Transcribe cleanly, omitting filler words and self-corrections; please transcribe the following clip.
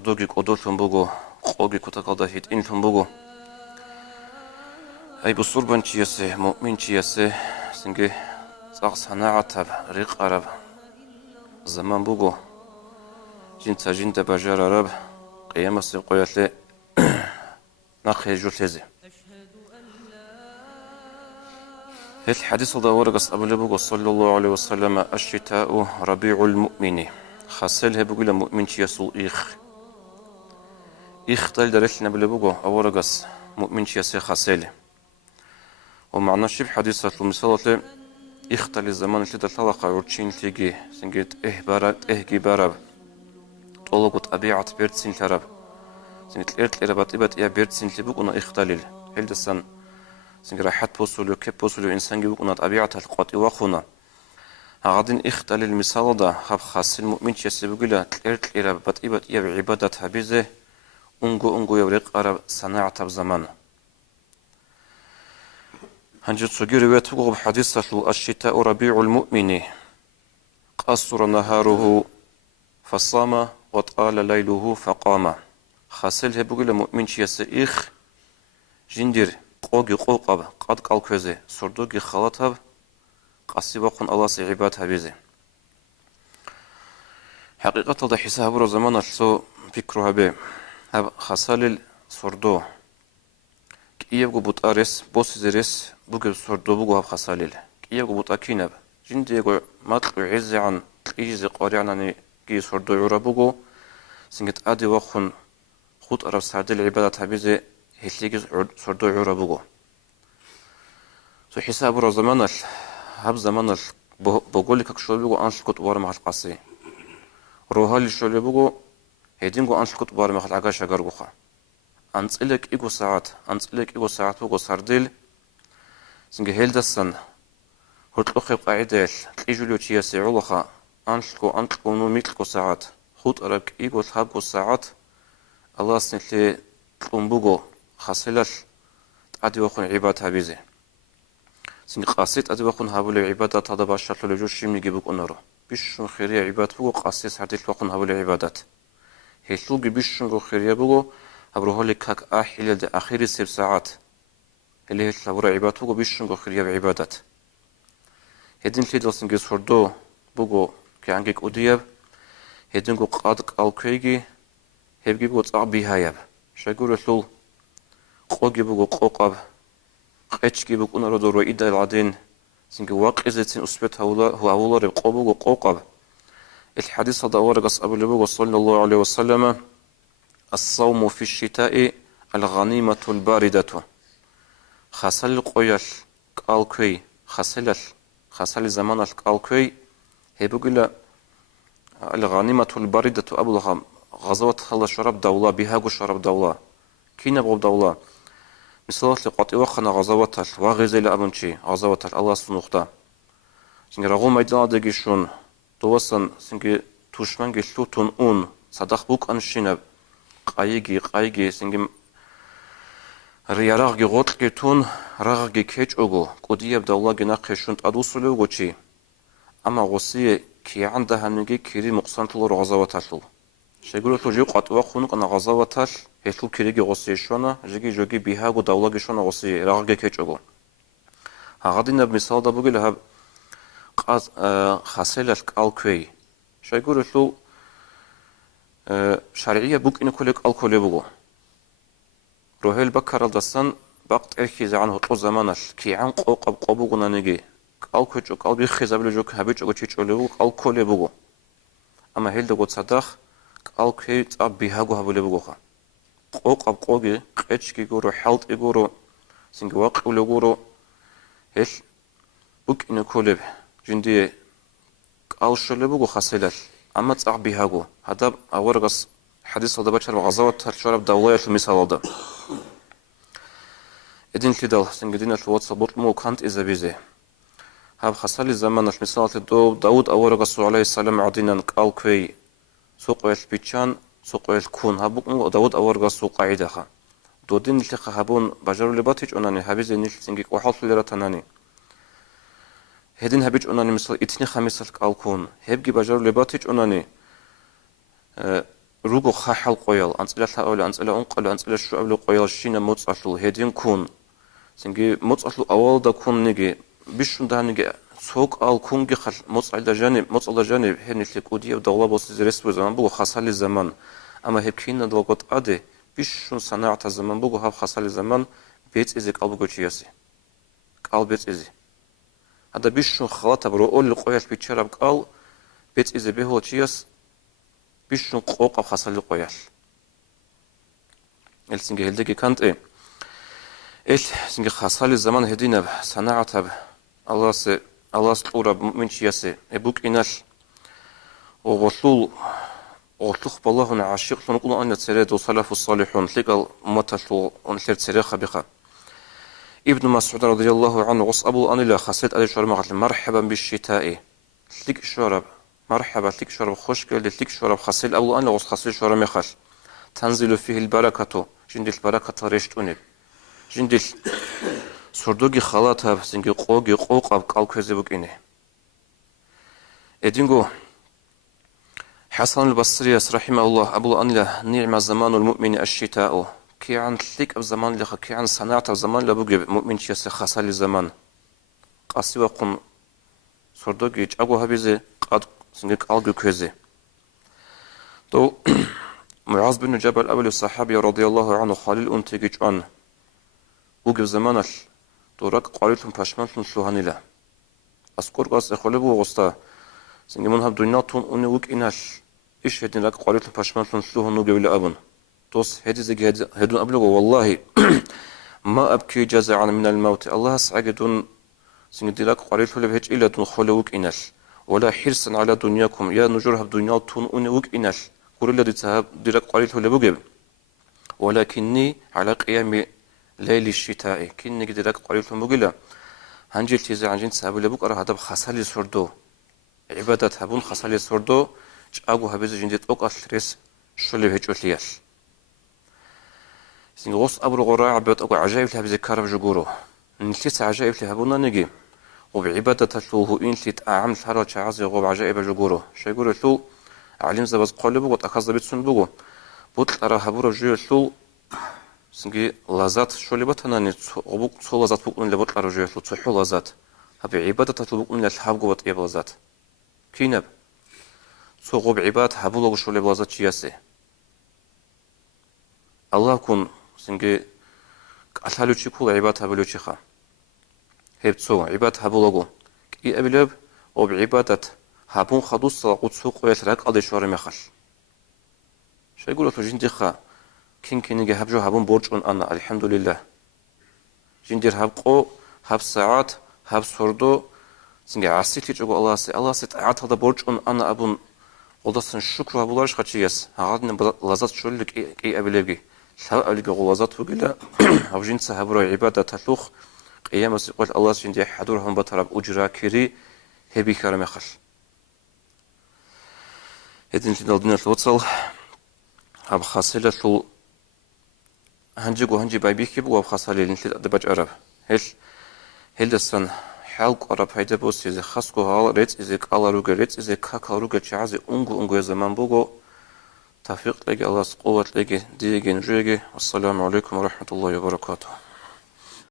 sordogi kodolun bugu, qogi kutakalda hit inlun bugu. Ay bu surbanchiyasi, mu'minchiyasi, singi tsaq sana'atab, riq arab, zaman bugu. Jinta jinta bajar arab, qiyamasi qoyatli naqhi julhezi. الحديث هذا ورقص أبو لبوغ صلى الله عليه وسلم الشتاء ربيع المؤمن خاصله بقول مؤمن يسول إخ تل درشنا بلبوغ ورقص مؤمن يسي خاصله ومعنى شيء حديثة المثال إخ تل الزمان اللي تطلق عرشين تيجي سنجت بارات جبارب طلقت أبيعت بيرتسين تراب سنجت الإرت إربات إبات إيا بيرتسين تبوغنا إخ تلل هل دسان سنجي راحت بوصلوا كيف بوصلوا إنسان جيبوك ونات أبيعة القوات إواخونا هغادين إختل المثال ده خاب خاص المؤمن يسيبوغلا تليرت إلى بطيبة إيا بعبادة هبيزه أنغو يوريق أرب صناعة بزمان هنجد صغير ويتوغب حديثة الشتاء ربيع المؤمن قصر نهاره فصام وطال ليله فقام خاصل هبوغلا مؤمن يسيخ جندير قوغي قوقب قد قالكوزي سردوغي خالطب قصي وقن الله سي عباد هبيزي حقيقة ده حساب رو زمان السو فكرو هبي هب خسال سردو كييبغو بوتاريس بوسيزيريس بوغي سردو بوغو هب خساليل كييبغو بوتاكينب جنديغو مطلو عزي عن تقيزي قارعناني كي سردو عورا بوغو سنجت ادي وقن خود عرب سردل عبادة هبيزي هتليجي سردو عورا بوغو سو حساب رو زمان هب زمان بقولي كشول بوغو أنشل كت وارم حال قصي روحالي شول بوغو هيدينغو أنشل كت وارم حال عقاش أجرغوخا أنتقلك إيغو ساعات بوغو سرديل سنجي هيل دسن هرتلوخي قاعدة تليجوليو تياسي علوخا أنشلكو نو ميتلكو ساعات خود أرابك إيغو تلابكو ساعات الله سنتلي تلومبوغو خاصلال تعدي وخون عباد هبيزي سنگ قاسيت أدي وقن هابول عبادات هذا باشرت له جوش شيم يجيبك أنارو بيشون خيرية عبادات بوجو قاسيت هرديت وقن هابول عبادات هيتلوج بيشون جو خيرية بوجو هبروه لك هك أحيل ده آخر 7 ساعات اللي هيتلا برا عبادات بوجو بيشون جو خيرية بعبادات هيدين تيدل سنگ سردو بوجو كعنجك أدياب هيدين جو قادق الكيجي هيبجي بوجو تعبي هايب شايقول له قوجي بوجو قوقب قيتشكي بكون ردور إيدا العدين سنجي واقعزتين أسبت هو أولا ربقوبوغ وقوقب الحديث هذا ورقص أبو لبوغ صلى الله عليه وسلم الصوم في الشتاء الغنيمة الباردة خاسل قويل كالكوي خاسل زمان الكالكوي هيبوغلا الغنيمة الباردة أبو لغم غزوة الله شراب دولة بهاغو شراب دولة كينا بغب دولة مثلا لقطع وقنا غزوات وغزل أبنشي غزوات الله سنوختا سنجي رغم ميدان دقيشون توصن سنجي توشمنجي شلوتون اون صدق بوك أنشينب قايجي سنجي رياراغي غوتلقي تون راغي كيج أغو قديب دولة ناقشون أدوسلو غوشي أما غوصي كي عندها نجي كيري مقصان تلور غزوات تلو شيقولوا تلو قطع وقنوك أنا غزوات هيتلو كيريجي غوصي شونا جوجي بيهاغو داولاغي شونا غوصي راغي كيچوغو هاغادين بمثال دا بوغي لهاب قاز خاسيلال الكوي شايقولوا تلو شرعية بوك إنو كوليك الكولي بوغو روهيل بكر الدستان باقت إركيز عنه طو زمانش كي عن قوقب قوبوغو نانيجي الكوي قلبي خيزابلو جوك هابيچوغو تشيچولو الكولي بوغو أما هيل دغو تصدخ الكوي تاب بيهاغو هابولي بوغو قوقب قوغي قيتشكي غورو حلط إغورو سنجي واقعو لغورو هيش بوك إنو كوليب جندي قالشو لبوغو خاسيلال أما تاق بيهاغو هذا أورغس حديث هذا بشر وغزوات الشرب دولية المثال هذا إدين كدال سنجي دينا الواتس بطمو كانت إذا بيزي هاب خسالي زمان المثال داود أورغس عليه السلام عدينا قال كوي سوق البيتشان سوق الكون هابوك داود أورغس سوق عيدها دودين نلتقى هابون بجرو لباتيج أناني هابيزي نلتقى وحالت ليرتاناني هدين هبيج أناني مثل إتني خميسة الكون هبجي بجرو لباتيج أناني руго хахал qoyal antsila thaola antsila onqala antsila shuablu qoyal shina motsatlu hedin kun singi motsatlu awalda kun nigi bishunda nigi sok al kungi khal motsalda jani henitlik udiyev dawlabos zresbu zaman bu khasali zaman ama hepkina dlogot ade bishun sana'ta zaman bu hab khasali zaman bet izik albugochiyasi qalbet izi hada bishun khalata bro ol qoyal bichara qal bet izi behochiyas bishun qoqa khasali qoyal elsinge helde gekannt el singe khasali zaman hedina sana'ta Allah's qura mu'minchiyasi buk inal oğusul oğluq ballahun aşiq sunqulu anna tsere do salafus salihun liqal matalu on ler tsere khabiqa ibn Mas'ud radiyallahu anhu wasabu anila khaset ali shormaqat marhaban bishita'i lik shorab marhaba lik shorab xoş geldi lik shorab khasil abu anla was khasil shorab mekhal tanzilu fihi albarakatu jindil barakatu reshtuni jindil surdugi khalata singi qogi qoqab qalköze bukini edingo Hasan al-Basri rahimahullah abu anla ni'ma zamanul mu'mini ash-shita'u ki an lik ab zaman li ki an sana'at zaman la bugi mu'min chiyasi khasali zaman qasi wa qun surdugi agu habizi qad singi qalgı köze to Muaz bin Jabal abul sahabi radiyallahu anhu khalil untigi an bugi zamanal Dorak qalitum pashmantlun shuhanila asqorqas ekhlebu qosta singi munhab dunyatun unuk inal ish hedin rak qalitum pashmantlun shuhunu gevli abun tos hedize hedun ablugo wallahi ma abki jaza'an min al-maut Allah sa'idun singi dirak qalitul hej ila tun khuluk inal wala hirsan ala dunyakum ya nujurhab dunyatun unuk inal qurilla dirak qalitul bugeb walakinni ala qiyami ليل الشتاء كن قدرك قريب مقولة هنجل تيزي عنجين سابل بكرة هذا خسالي سردو عبادة هبون خسالي سردو جاقو هبيز جندت أقل ريس شولي بهجو ليال سنغوص أبرو غراء عباد أقو عجائب لهبيز كارب جغورو نلتس عجائب لهبونا نجي وبعبادة تلوه إن لت أعمل حرا شعازي غوب عجائب جغورو شايقولو تلو علم زباز قولي بغو تأخذ بيتسون بغو بوتل أرا هبورو جيو تلو Singi lazat şöyle batanani obuk sol lazat bukun lebot arıcı yatlı tuhu lazat. Habi ibadat atlı bukun lel habgu bat eb lazat. Kinab. Soğub ibadat habulu şöyle lazat çiyasi. Allah kun singi athalu çikul ibadat habulu çiha. Hep so ibadat habulu. Ki ebileb ob ibadat habun khadus saqut suq yatrak adı şöyle mekhal. Şey gulu tujindikha كينيجي هبجو هبون بورجون أنا الحمد لله جندير هبقو هب ساعات هب سردو سنجي عسيتي جو الله سي تعات هذا بورجون أنا أبون قدسن شكر هبولارش خاتشيس هادن لازات شولك إي أبلغي سواء أبلغي غلازات وقيلا هب جنس هبرو عبادة تلوخ قيام سيقول الله جندي حضورهم بطرب أجرا كيري هبي كرم خل هدين تنالدين الوصل هب خاصلة هنجي بايبيكي بو خاصالي لنت دبج عرب هل حلق عرب هيدا بوس يزي خاصكو هال ريت إزي قال روغا ريت إزي كاكا روغا چعزي أنغو زمان بوغو توفيق لغي الله قوة لغي ديغي نجوغي والسلام عليكم ورحمة الله وبركاته